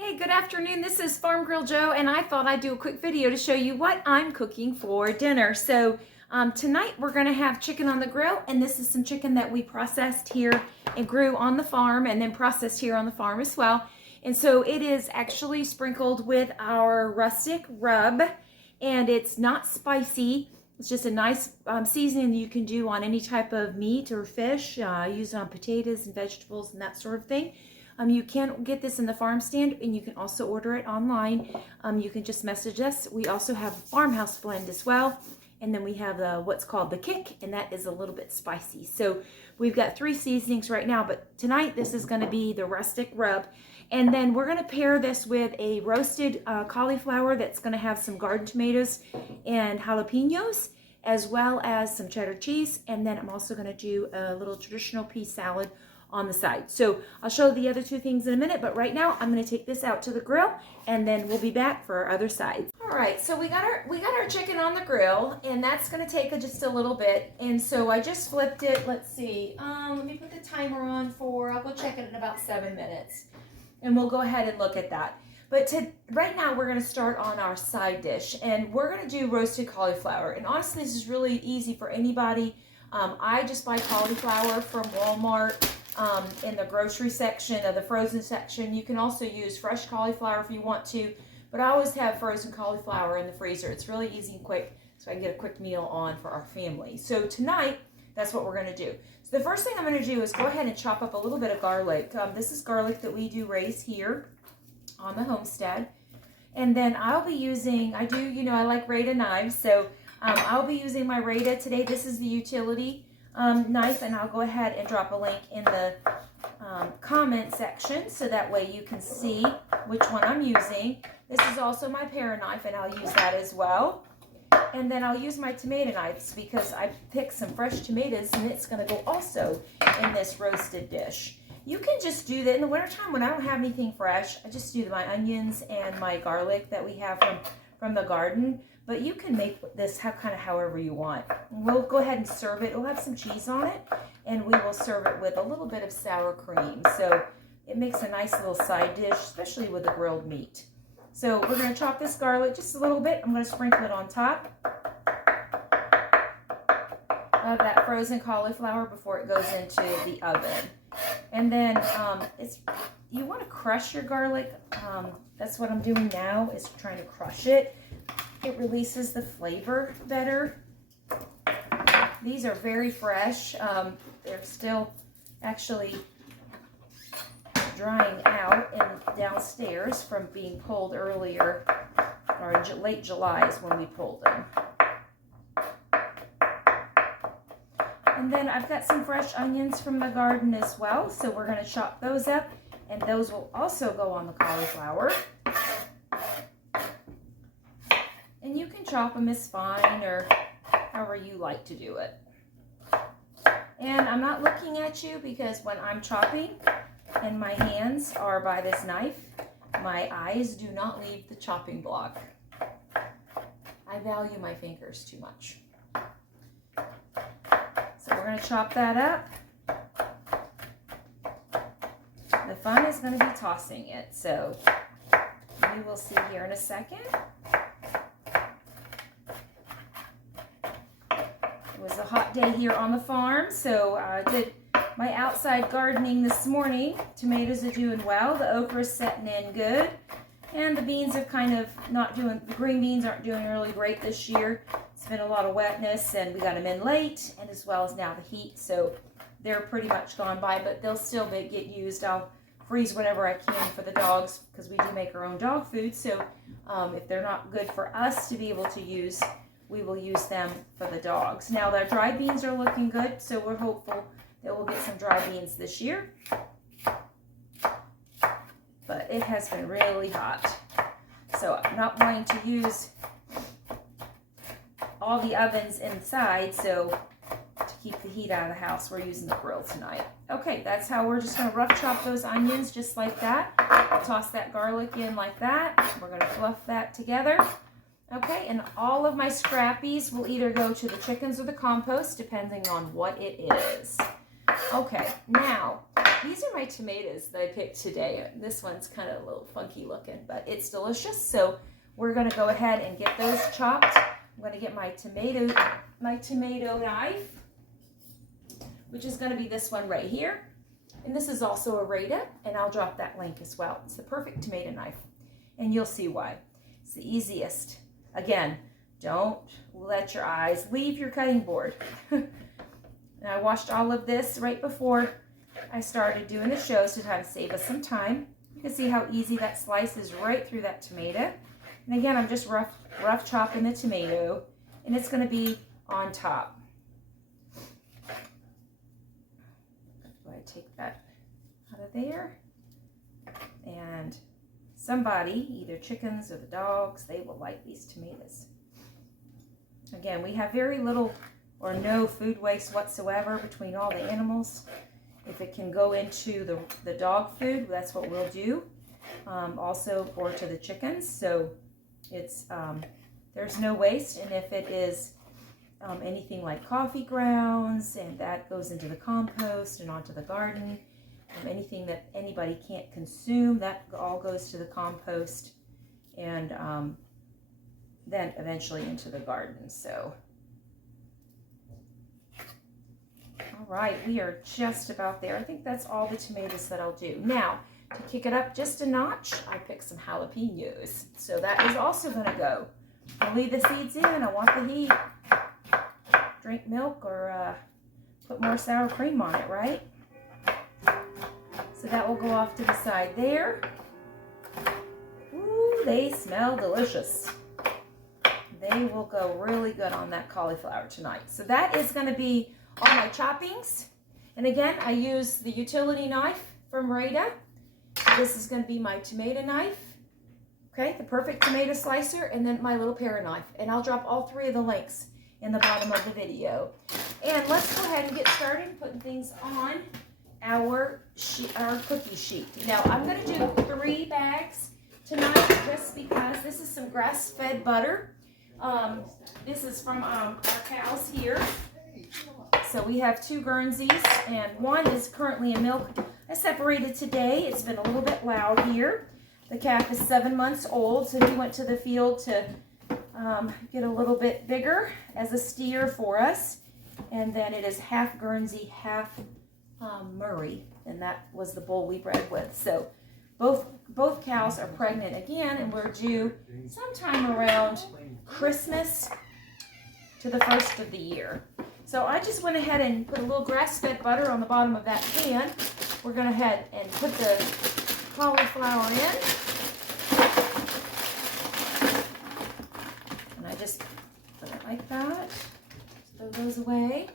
Hey, good afternoon. This is Farmgirl Jo, and I thought I'd do a quick video to show you what I'm cooking for dinner. So tonight we're going to have chicken on the grill, and this is some chicken that we processed here and grew on the farm and then processed here on the farm as well. And so it is actually sprinkled with our rustic rub, and it's not spicy. It's just a nice seasoning you can do on any type of meat or fish, use it on potatoes and vegetables and that sort of thing. You can get this in the farm stand, and you can also order it online. You can just message us. We also have a farmhouse blend as well. And then we have what's called the kick, and that is a little bit spicy. So we've got 3 seasonings right now, but tonight this is going to be the rustic rub. And then we're going to pair this with a roasted cauliflower that's going to have some garden tomatoes and jalapenos, as well as some cheddar cheese. And then I'm also going to do a little traditional pea salad on the side. So I'll show the other 2 things in a minute, but right now I'm going to take this out to the grill, and then we'll be back for our other sides. All right, so we got our chicken on the grill, and that's going to take just a little bit. And so I just flipped it. Let's see. Let me put the timer on for, I'll go check it in about 7 minutes, and we'll go ahead and look at that. But right now we're going to start on our side dish, and we're going to do roasted cauliflower. And honestly, this is really easy for anybody. I just buy cauliflower from Walmart. In the grocery section of the frozen section. You can also use fresh cauliflower if you want to, but I always have frozen cauliflower in the freezer. It's really easy and quick, so I can get a quick meal on for our family. So tonight, that's what we're going to do. So the first thing I'm going to do is go ahead and chop up a little bit of garlic. This is garlic that we do raise here on the homestead. And then I'll be using, I like Rada knives, so I'll be using my Rada today. This is the utility knife, and I'll go ahead and drop a link in the comment section so that way you can see which one I'm using. This is also my paring knife, and I'll use that as well. And then I'll use my tomato knives because I picked some fresh tomatoes, and it's going to go also in this roasted dish. You can just do that in the wintertime when I don't have anything fresh. I just do my onions and my garlic that we have from the garden. But you can make this kind of however you want. We'll go ahead and serve it. We'll have some cheese on it, and we will serve it with a little bit of sour cream. So it makes a nice little side dish, especially with the grilled meat. So we're going to chop this garlic just a little bit. I'm going to sprinkle it on top of that frozen cauliflower before it goes into the oven. And then you want to crush your garlic. That's what I'm doing now, is trying to crush it. It releases the flavor better. These are very fresh. They're still actually drying out and downstairs from being pulled earlier, or late July is when we pulled them. And then I've got some fresh onions from the garden as well, so we're going to chop those up, and those will also go on the cauliflower. And you can chop them as fine or however you like to do it. And I'm not looking at you because when I'm chopping and my hands are by this knife, my eyes do not leave the chopping block. I value my fingers too much. So we're going to chop that up. The fun is going to be tossing it. So you will see here in a second. It was a hot day here on the farm, so I did my outside gardening this morning. Tomatoes are doing well. The okra is setting in good. And the beans are the green beans aren't doing really great this year. It's been a lot of wetness, and we got them in late, and as well as now the heat, so they're pretty much gone by, but they'll still get used. I'll freeze whatever I can for the dogs because we do make our own dog food, so if they're not good for us to be able to use, we will use them for the dogs. Now, the dry beans are looking good, so we're hopeful that we'll get some dry beans this year. But it has been really hot. So I'm not wanting to use all the ovens inside, so to keep the heat out of the house, we're using the grill tonight. Okay, that's how we're just going to rough chop those onions just like that. I'll toss that garlic in like that. We're going to fluff that together. Okay, and all of my scrappies will either go to the chickens or the compost, depending on what it is. Okay, now These are my tomatoes that I picked today. This one's kind of a little funky looking, but it's delicious. So we're going to go ahead and get those chopped. I'm going to get my tomato knife, which is going to be this one right here. And this is also a Rita, and I'll drop that link as well. It's the perfect tomato knife, and you'll see why. It's the easiest. Again, don't let your eyes leave your cutting board. And I washed all of this right before I started doing the show to try to save us some time. You can see how easy that slices right through that tomato. And again, I'm just rough chopping the tomato, and it's going to be on top. Take that out of there, and somebody, either chickens or the dogs, they will like these tomatoes. Again, we have very little or no food waste whatsoever between all the animals. If it can go into the dog food, that's what we'll do. Also, or to the chickens. So it's there's no waste, and if it is anything like coffee grounds, and that goes into the compost and onto the garden. Anything that anybody can't consume, that all goes to the compost, and then eventually into the garden. So, all right, we are just about there. I think that's all the tomatoes that I'll do. Now, to kick it up just a notch, I picked some jalapenos. So that is also going to go. I'll leave the seeds in. I want the heat. Drink milk or put more sour cream on it, right? So that will go off to the side there. Ooh, they smell delicious. They will go really good on that cauliflower tonight. So that is going to be all my choppings. And again, I use the utility knife from Rita. This is going to be my tomato knife. Okay, the perfect tomato slicer, and then my little pear knife. And I'll drop all three of the links in the bottom of the video. And let's go ahead and get started putting things on our cookie sheet. Now I'm going to do 3 bags tonight just because this is some grass-fed butter. This is from our cows here. So we have 2 Guernseys, and one is currently in milk. I separated today. It's been a little bit loud here. The calf is 7 months old, so he went to the field to get a little bit bigger as a steer for us. And then it is half Guernsey, half Murray, and that was the bull we bred with. So both cows are pregnant again, and we're due sometime around Christmas to the first of the year. So I just went ahead and put a little grass-fed butter on the bottom of that pan. We're going to head and put the cauliflower in. And I just put it like that. Throw those away.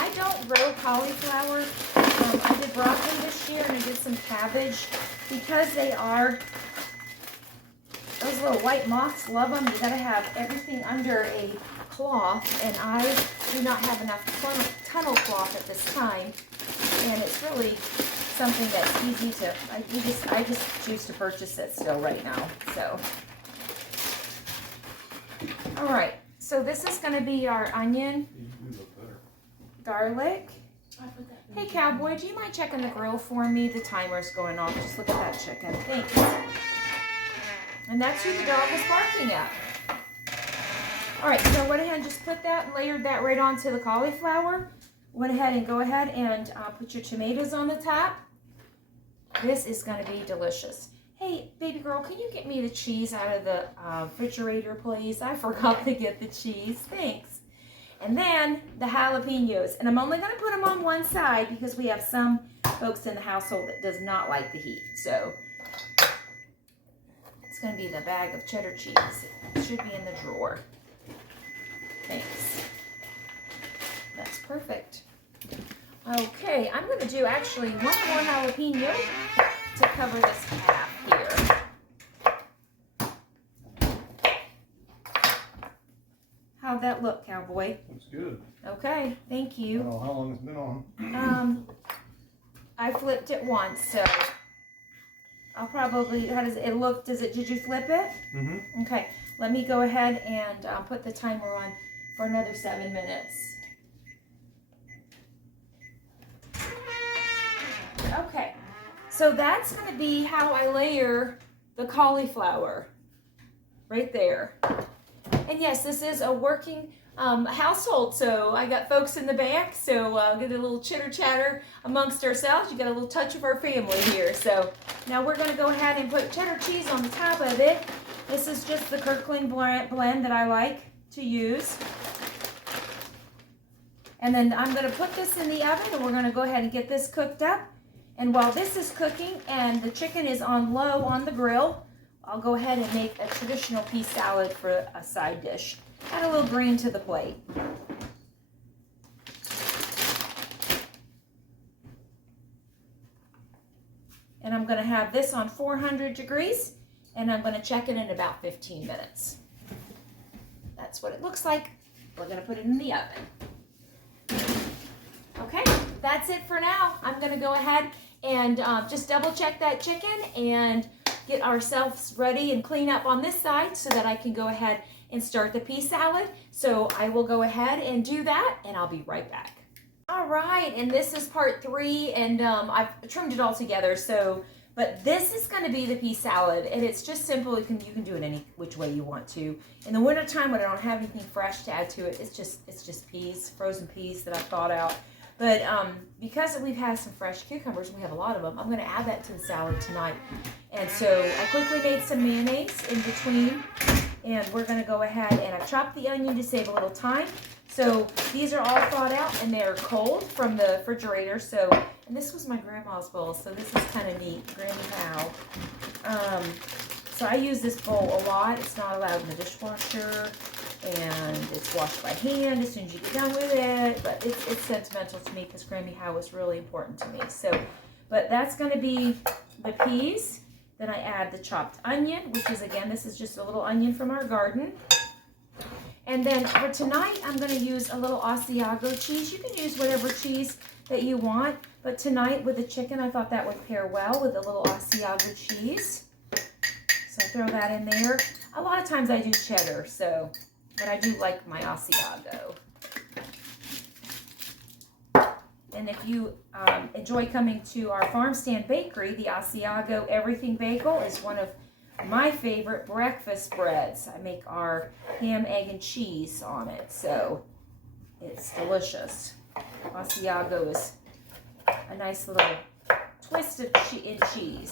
I don't grow cauliflower. I did broccoli this year, and I did some cabbage. Because they are, those little white moths love them. You gotta have everything under a cloth, and I do not have enough tunnel cloth at this time. And it's really something that's easy to, I just choose to purchase it still right now. So, all right. So this is going to be our onion, garlic. Hey, Cowboy, do you mind checking the grill for me? The timer's going off. Just look at that chicken. Thanks. And that's who the dog is barking at. All right, so I went ahead and just put that, layered that right onto the cauliflower. Went ahead and go ahead and put your tomatoes on the top. This is going to be delicious. Hey, baby girl, can you get me the cheese out of the refrigerator, please? I forgot to get the cheese. Thanks. And then the jalapenos. And I'm only going to put them on one side because we have some folks in the household that does not like the heat. So it's going to be the bag of cheddar cheese. It should be in the drawer. Thanks. That's perfect. Okay, I'm going to do actually one more jalapeno to cover this calf here. How'd that look, Cowboy? Looks good. Okay, thank you. I don't know how long it's been on. I flipped it once, so I'll probably, how does it look? Did you flip it? Mm-hmm. Okay, let me go ahead and put the timer on for another 7 minutes. So that's going to be how I layer the cauliflower right there. And yes, this is a working household, so I got folks in the back, so get a little chitter chatter amongst ourselves. You got a little touch of our family here. So now we're going to go ahead and put cheddar cheese on the top of it. This is just the Kirkland blend that I like to use. And then I'm going to put this in the oven, and we're going to go ahead and get this cooked up. And while this is cooking and the chicken is on low on the grill, I'll go ahead and make a traditional pea salad for a side dish. Add a little green to the plate. And I'm going to have this on 400 degrees, and I'm going to check it in about 15 minutes. That's what it looks like. We're going to put it in the oven. Okay, that's it for now. I'm going to go ahead and just double check that chicken and get ourselves ready and clean up on this side so that I can go ahead and start the pea salad. So I will go ahead and do that, and I'll be right back. All right, and this is part 3, and I've trimmed it all together. But this is going to be the pea salad, and it's just simple. You can do it any which way you want to. In the wintertime, when I don't have anything fresh to add to it, it's just peas, frozen peas that I've thawed out. But because we've had some fresh cucumbers, we have a lot of them, I'm going to add that to the salad tonight. And so I quickly made some mayonnaise in between, and we're going to go ahead and I've chopped the onion to save a little time. So these are all thawed out, and they're cold from the refrigerator. So, and this was my grandma's bowl, so this is kind of neat, Granny How. So I use this bowl a lot. It's not allowed in the dishwasher, and it's washed by hand as soon as you get done with it. But it's sentimental to me because Granny How was really important to me. So, but that's going to be the peas. Then I add the chopped onion, which is, again, this is just a little onion from our garden. And then for tonight, I'm going to use a little Asiago cheese. You can use whatever cheese that you want. But tonight with the chicken, I thought that would pair well with a little Asiago cheese. So I throw that in there. A lot of times I do cheddar, but I do like my Asiago. And if you enjoy coming to our farm stand bakery, the Asiago Everything Bagel is one of my favorite breakfast breads. I make our ham, egg, and cheese on it, so it's delicious. Asiago is a nice little twist of cheese.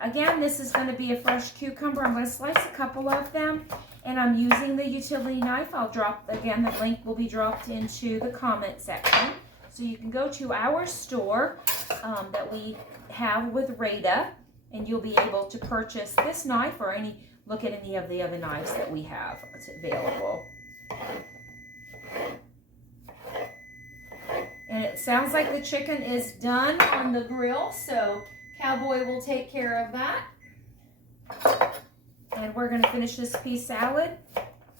Again, this is going to be a fresh cucumber. I'm going to slice a couple of them, and I'm using the utility knife. I'll drop, again, the link will be dropped into the comment section. So you can go to our store that we have with Rada, and you'll be able to purchase this knife or look at any of the other knives that we have available. And it sounds like the chicken is done on the grill, so Cowboy will take care of that. And we're going to finish this pea salad.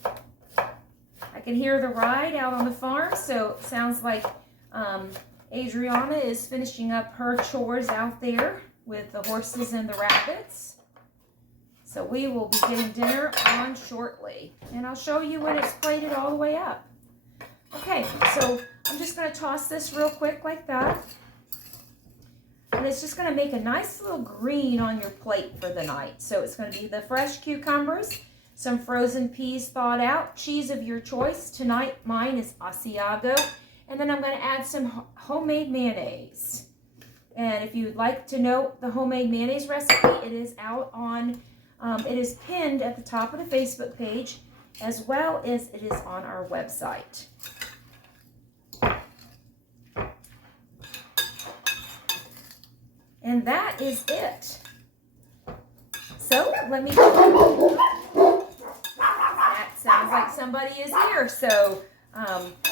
I can hear the ride out on the farm, so it sounds like Adriana is finishing up her chores out there with the horses and the rabbits. So we will be getting dinner on shortly. And I'll show you when it's plated all the way up. Okay, so I'm just going to toss this real quick like that. And it's just going to make a nice little green on your plate for the night. So it's going to be the fresh cucumbers, some frozen peas thawed out, cheese of your choice. Tonight mine is Asiago. And then I'm going to add some homemade mayonnaise. And if you'd like to know the homemade mayonnaise recipe, it is out on, it is pinned at the top of the Facebook page, as well as it is on our website. And that is it. So let me, that sounds like somebody is here. So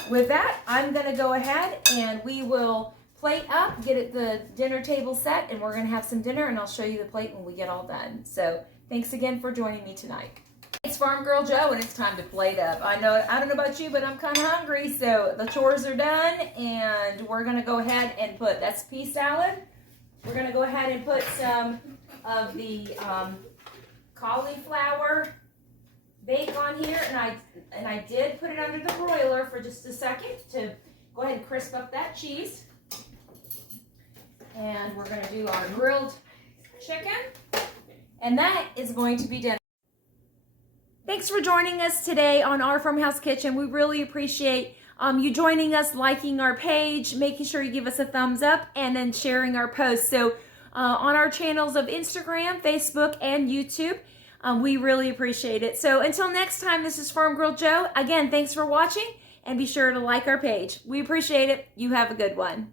with that, I'm going to go ahead and we will plate up, get the dinner table set, and we're going to have some dinner, and I'll show you the plate when we get all done. So thanks again for joining me tonight. It's Farmgirl Jo, and it's time to plate up. I don't know about you, but I'm kind of hungry, so the chores are done, and we're going to go ahead and put, that's pea salad. We're going to go ahead and put some of the cauliflower bake on here, and I did put it under the broiler for just a second to go ahead and crisp up that cheese. And we're going to do our grilled chicken. And that is going to be dinner. Thanks for joining us today on Our Farmhouse Kitchen. We really appreciate you joining us, liking our page, making sure you give us a thumbs up, and then sharing our posts. So on our channels of Instagram, Facebook, and YouTube, we really appreciate it. So until next time, this is Farmgirl Jo. Again, thanks for watching, and be sure to like our page. We appreciate it. You have a good one.